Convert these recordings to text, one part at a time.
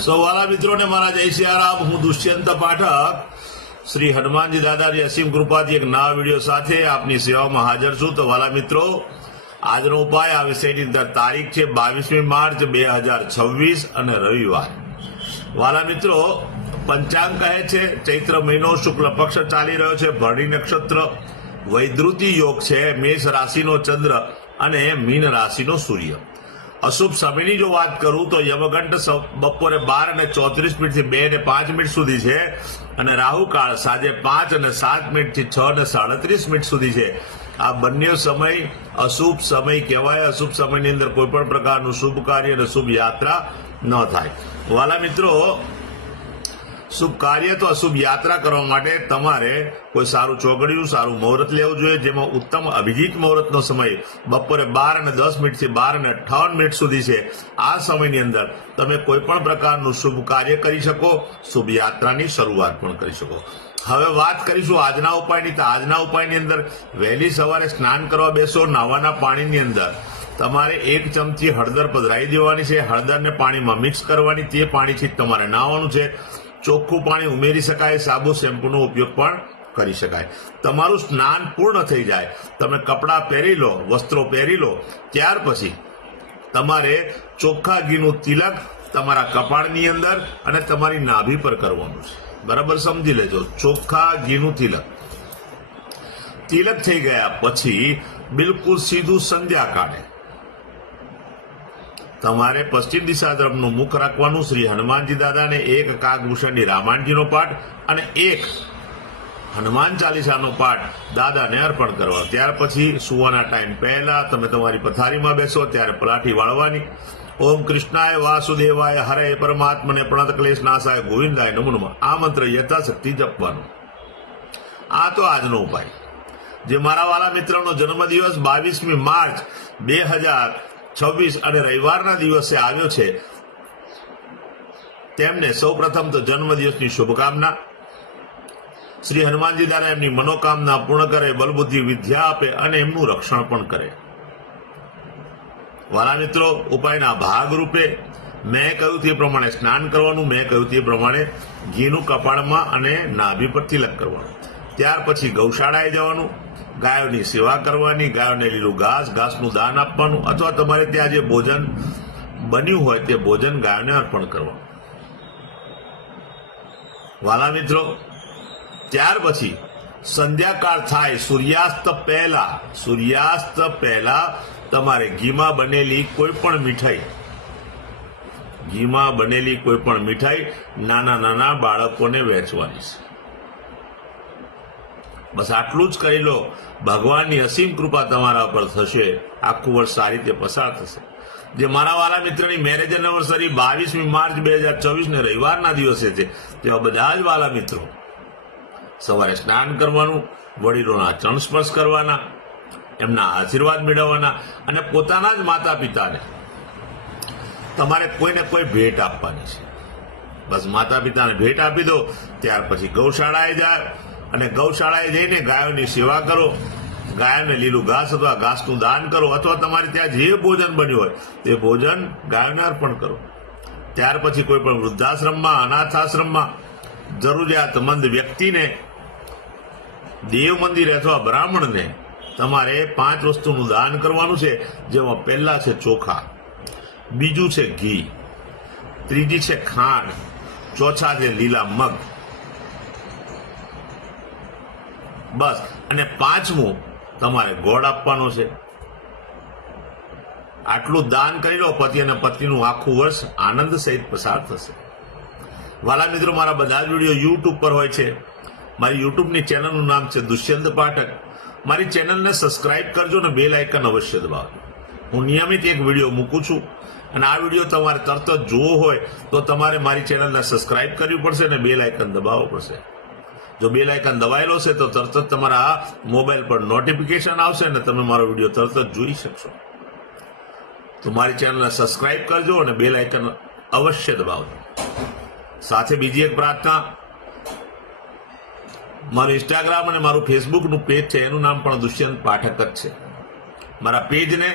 સૌવાલા મિત્રોને મારા જય સિયારામ। હું દુષ્યંત પાઠક શ્રી હનુમાનજી દાદાની અસીમ કૃપાથી એક નવા વિડીયો સાથે આપની સેવામાં હાજર છું। તો વાલા મિત્રો, આજનો ઉપાય આ વિષયની અંદર તારીખ છે 22મી માર્ચ 2026 અને રવિવાર। વાલા મિત્રો, પંચાંગ કહે છે ચૈત્ર મહિનો શુક્લ પક્ષ ચાલી રહ્યો છે, ભરણી નક્ષત્ર, વૈદ્રુતિ યોગ છે, મેષ રાશિનો ચંદ્ર અને મીન રાશિનો સૂર્ય। અશુભ સમયની જો વાત કરું તો યમઘંટ બપોરે 12:34 થી 2:05 સુધી છે અને રાહુકાળ સાંજે 5:07 થી 6:37 સુધી છે। આ બંને સમય અશુભ સમય કહેવાય। અશુભ સમયની અંદર કોઈ પણ પ્રકારનું શુભ કાર્ય અને શુભ યાત્રા ન થાય। વાલા મિત્રો, શુભ કાર્ય તો અશુભ યાત્રા કરવા માટે તમારે કોઈ સારું ચોગડિયું, સારું મુહૂર્ત લેવું જોઈએ, જેમાં ઉત્તમ અભિજીત મુહૂર્તનો સમય બપોરે 12:10 થી 12:58 સુધી છે। આ સમયની અંદર તમે કોઈ પણ પ્રકારનું શુભ કાર્ય કરી શકો, શુભ યાત્રાની શરૂઆત પણ કરી શકો। હવે વાત કરીશું આજના ઉપાયની। તો આજના ઉપાયની અંદર વહેલી સવારે સ્નાન કરવા બેસો, નાવાના પાણીની અંદર તમારે 1 ચમચી હળદર પધરાવી દેવાની છે। હળદરને પાણીમાં મિક્સ કરવાની, તે પાણીથી તમારે નાહવાનું છે। ચોખ્ખું પાણી ઉમેરી શકાય, સાબુ શેમ્પૂનો ઉપયોગ પણ કરી શકાય। તમારું સ્નાન પૂર્ણ થઈ જાય, તમે કપડાં પહેરી લો, વસ્ત્રો પહેરી લો, ત્યાર પછી તમારે ચોખ્ખા ઘીનું તિલક તમારા કપાળની અંદર અને તમારી નાભી પર કરવાનું છે। બરાબર સમજી લેજો, ચોખ્ખા ઘીનું તિલક થઈ ગયા પછી બિલકુલ સીધું સંધ્યાકાળે તમારે પશ્ચિમ દિશા તરફનું મુખ રાખવાનું। શ્રી હનુમાનજી દાદાને 1 કાગભૂષણની રામાયણજીનો પાઠ અને 1 હનુમાન ચાલીસાનો પાઠ દાદાને અર્પણ કરવા। ત્યાર પછી સુવાના ટાઈમ પહેલા તમે તમારી પથારીમાં બેસો ત્યારે પલાઠી વાળવાની। ઓમ કૃષ્ણાય વાસુદેવાય હરે પરમાત્મને પ્રણત ક્લેશ નાશાય ગોવિંદાય નમો નમઃ આ મંત્ર યથાશક્તિ જપવાનો। આ તો આજનો ઉપાય। જે મારા વાલા મિત્રનો જન્મદિવસ 22મી માર્ચ 2026 અને રવિવારના દિવસે આવ્યો છે, તેમને સૌ પ્રથમ તો જન્મદિવસની શુભકામના। શ્રી હનુમાનજી દાદા એમની મનોકામના પૂર્ણ કરે, બલબુદ્ધિ વિદ્યા આપે અને એમનું રક્ષણ પણ કરે। વાલા મિત્રો, ઉપાયના ભાગરૂપે મેં કહ્યું તે પ્રમાણે સ્નાન કરવાનું, મેં કહ્યું તે પ્રમાણે ઘીનું કપાળમાં અને નાભી પર તિલક કરવાનું। ત્યાર પછી ગૌશાળાએ જવાનું, ગાયોની સેવા કરવાની, ગાયોને લીલું ઘાસનું દાન આપવાનું, અથવા તમારે ત્યાં જે ભોજન બન્યું હોય તે ભોજન ગાયોને અર્પણ કરવાનું। વાલા મિત્રો, ત્યાર પછી સંધ્યાકાળ થાય, સૂર્યાસ્ત પહેલા તમારે ઘીમાં બનેલી કોઈ પણ મીઠાઈ નાના બાળકોને વહેંચવાની છે। બસ આટલું જ કરી લો, ભગવાનની અસીમ કૃપા તમારા ઉપર થશે, આખું વર્ષ સારી રીતે પસાર થશે। જે મારા વાલા મિત્રની મેરેજ એનિવર્સરી 22મી માર્ચ 2024 ને રવિવારના દિવસે છે, તેવા બધા જ વાલા મિત્રો સવારે સ્નાન કરવાનું, વડીલોના ચરણ સ્પર્શ કરવાના, એમના આશીર્વાદ મેળવવાના અને પોતાના જ માતા પિતાને તમારે કોઈને કોઈ ભેટ આપવાની છે। બસ માતા પિતાને ભેટ આપી દો, ત્યાર પછી ગૌશાળાએ જાય અને ગૌશાળાએ જઈને ગાયોની સેવા કરો, ગાયોને લીલું ઘાસ અથવા ઘાસનું દાન કરો, અથવા તમારે ત્યાં જે ભોજન બન્યું હોય તે ભોજન ગાયોને અર્પણ કરો। ત્યાર પછી કોઈ પણ વૃદ્ધાશ્રમમાં, અનાથાશ્રમમાં જરૂરિયાતમંદ વ્યક્તિને, દેવ મંદિર અથવા બ્રાહ્મણને તમારે 5 વસ્તુનું દાન કરવાનું છે, જેમાં પહેલા છે ચોખા, બીજું છે ઘી, ત્રીજી છે ખાંડ, ચોથા છે લીલા મગ, બસ, અને 5મું તમારે ગોળ આપવાનો છે। આટલું દાન કરી લો, પતિ અને પત્નીનું આખું વર્ષ આનંદ સહિત પસાર થશે। વાલા મિત્રો, મારા બધા જ વિડીયો યુટ્યુબ પર હોય છે। મારી યુટ્યુબની ચેનલનું નામ છે દુષ્યંત પાઠક। મારી ચેનલને સબસ્ક્રાઇબ કરજો અને બેલ આઇકન અવશ્ય દબાવજો। હું નિયમિત એક વિડીયો મૂકું છું અને આ વિડીયો તમારે તરત જ જોવો હોય તો તમારે મારી ચેનલને સબસ્ક્રાઇબ કરવી પડશે અને બેલ આઇકન દબાવવું પડશે। જો બેલ આઇકન દબાયેલો છે તો તરત જ તમારા મોબાઈલ પર નોટિફિકેશન આવશે અને તમે મારો વિડીયો તરત જ જોઈ શકશો। તો મારી ચેનલને સબસ્ક્રાઇબ કરજો અને બેલ આઇકન અવશ્ય દબાવજો। સાથે બીજી એક પ્રાર્થના, મારું ઇન્સ્ટાગ્રામ અને મારું ફેસબુકનું પેજ છે, એનું નામ પણ દુષ્યંત પાઠક જ છે। મારા પેજને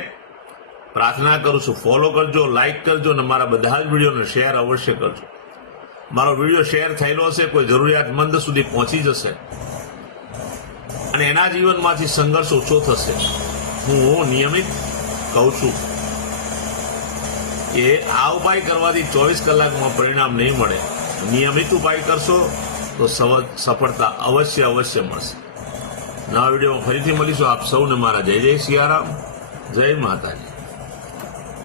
પ્રાર્થના કરું છું ફોલો કરજો, લાઈક કરજો અને મારા બધા જ વિડીયોને શેર અવશ્ય કરજો। મારો વિડીયો શેર થયેલો હશે, કોઈ જરૂરિયાતમંદ સુધી પહોંચી જશે અને એના જીવનમાંથી સંઘર્ષ ઓછો થશે. હું નિયમિત કહું છું કે આ ઉપાય કરવાથી 24 કલાકમાં પરિણામ નહીં મળે. નિયમિત ઉપાય કરશો તો સફળતા અવશ્ય મળશે. નવા વિડીયોમાં ફરીથી મળીશું. આપ સૌને મારા જય જય સિયારામ, જય માતાજી.